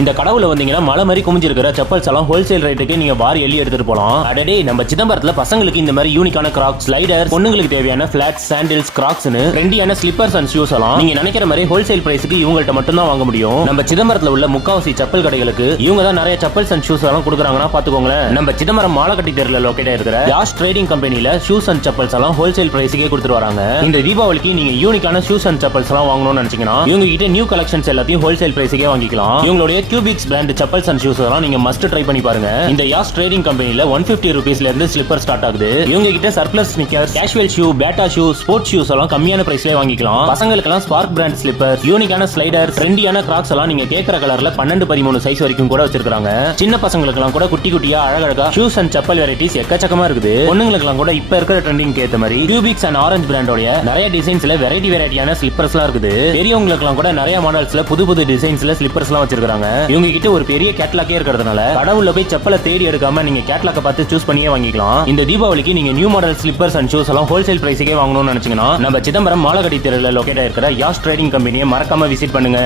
இந்த கடவுல வந்தீங்கன்னா மலை மாதிரி குமிஞ்சிருக்கிற செப்பல்ஸ் எல்லாம் ஹோல்சேல் ரேட்டுக்கு நீங்க வாரி எள்ளி எடுத்துட்டு போலாம். அடடே நம்ம சிதம்பரத்துல பசங்களுக்கு இந்த மாதிரி யூனிக்கான கிராக்ஸ் ஸ்லைடர் பொண்ணுங்களுக்கு தேவையான பிளாட் சாண்டில்ஸ் கிராக்ஸ்னு ட்ரெண்டியான ஸ்லிப்பர்ஸ் அண்ட் ஷூஸ் எல்லாம் நீங்க நினைக்கிற மாதிரி ஹோல்சேல் பிரைஸ்க்கு இவங்கள்ட்ட மட்டும் தான் வாங்க முடியும். நம்ம சிதம்பரத்துல உள்ள முக்காவாசி செப்பல் கடைகளுக்கு இவங்க தான் நிறைய செப்பல்ஸ் அண்ட் ஷூஸ் எல்லாம் கொடுக்குறாங்கன்னா பாத்துக்கோங்களேன். நம்ம சிதம்பரம் மாலக்கட்டி தெருல லொக்கேட் இருக்கிற யாஷ் ட்ரேடிங் கம்பெனில ஷூஸ் அண்ட் செப்பல்ஸ் எல்லாம் ஹோல்சேல் பிரைஸ்க்கே கொடுத்துட்டு வராங்க. இந்த தீபாவளிக்கு நீங்க யூனிக்கான ஷூஸ் அண்ட் செப்பல்ஸ் எல்லாம் வாங்கணும்னு நினைச்சீங்கன்னா இவங்க கிட்ட நியூ கலெக்ஷன்ஸ் எல்லாத்தையும் ஹோல்சேல் பிரைஸ்க்கே வாங்கிக்கலாம். இவங்களுடைய Cubix brand chappals and shoes எல்லாம் நீங்க மஸ்ட் ட்ரை பண்ணி பாருங்க. இந்த யாஸ் ட்ரேடிங் கம்பெனில ஒன் பிப்டி ருபீஸ்ல இருந்து ஸ்லிப்பர் ஸ்டார்ட் ஆகுது. இவங்க கிட்ட surplus sneakers casual shoe Bata shoe sports shoes எல்லாம் கம்மியான பிரைஸ்ல வாங்கிக்கலாம். பசங்களுக்கு எல்லாம் ஸ்பார்க் பிராண்ட் ஸ்லிப்பர் யூனிக்கான ஸ்லைடர் ட்ரெண்டியான கிராக்ஸ் எல்லாம் நீங்க கேட்கற கலர்ல பன்னெண்டு பதிமூணு சைஸ் வரைக்கும் கூட வச்சிருக்காங்க சின்ன பசங்களுக்கு எல்லாம் கூட குட்டி குட்டியா அழகழகா ஷூஸ் அண்ட் செப்பல் வெரைட்டிஸ் எக்கச்சக்கமா இருக்குது. பொண்ணுங்களுக்கு எல்லாம் கூட இப்ப இருக்கிற ட்ரெண்டிங் ஏத்த மாதிரி கியூபிக்ஸ் அண்ட் ஆரஞ்சு பிராண்டோட நிறைய டிசைன்ஸ்ல வெரைட்டி வெரைட்டியான ஸ்லிப்பர்ஸ் எல்லாம் இருக்குது. பெரியவங்களுக்கு எல்லாம் கூட நிறைய மாடல்ஸ்ல புது புது டிசைன்ஸ்ல ஸ்லிப்பர்ஸ் எல்லாம் வச்சிருக்காங்க இவங்க கிட்ட ஒரு பெரிய கேட்லாக்கே இருக்கிறதுனால கடவுள்ல போய் செப்பலை தேடி எடுக்காம நீங்க கேட்லாக்க பார்த்து சூஸ் பண்ணியே வாங்கிக்கலாம். இந்த தீபாவளிக்கு நீங்க new model slippers and shoes எல்லாம் ஹோல்சேல் பிரைஸுக்கே வாங்கணும்னு நினைச்சீங்கன்னா நம்ம சிதம்பரம் மாலகடி தெருவில் லொகேட் இருக்கிற யாஸ் ட்ரேடிங் கம்பெனியை மறக்காம விசிட் பண்ணுங்க.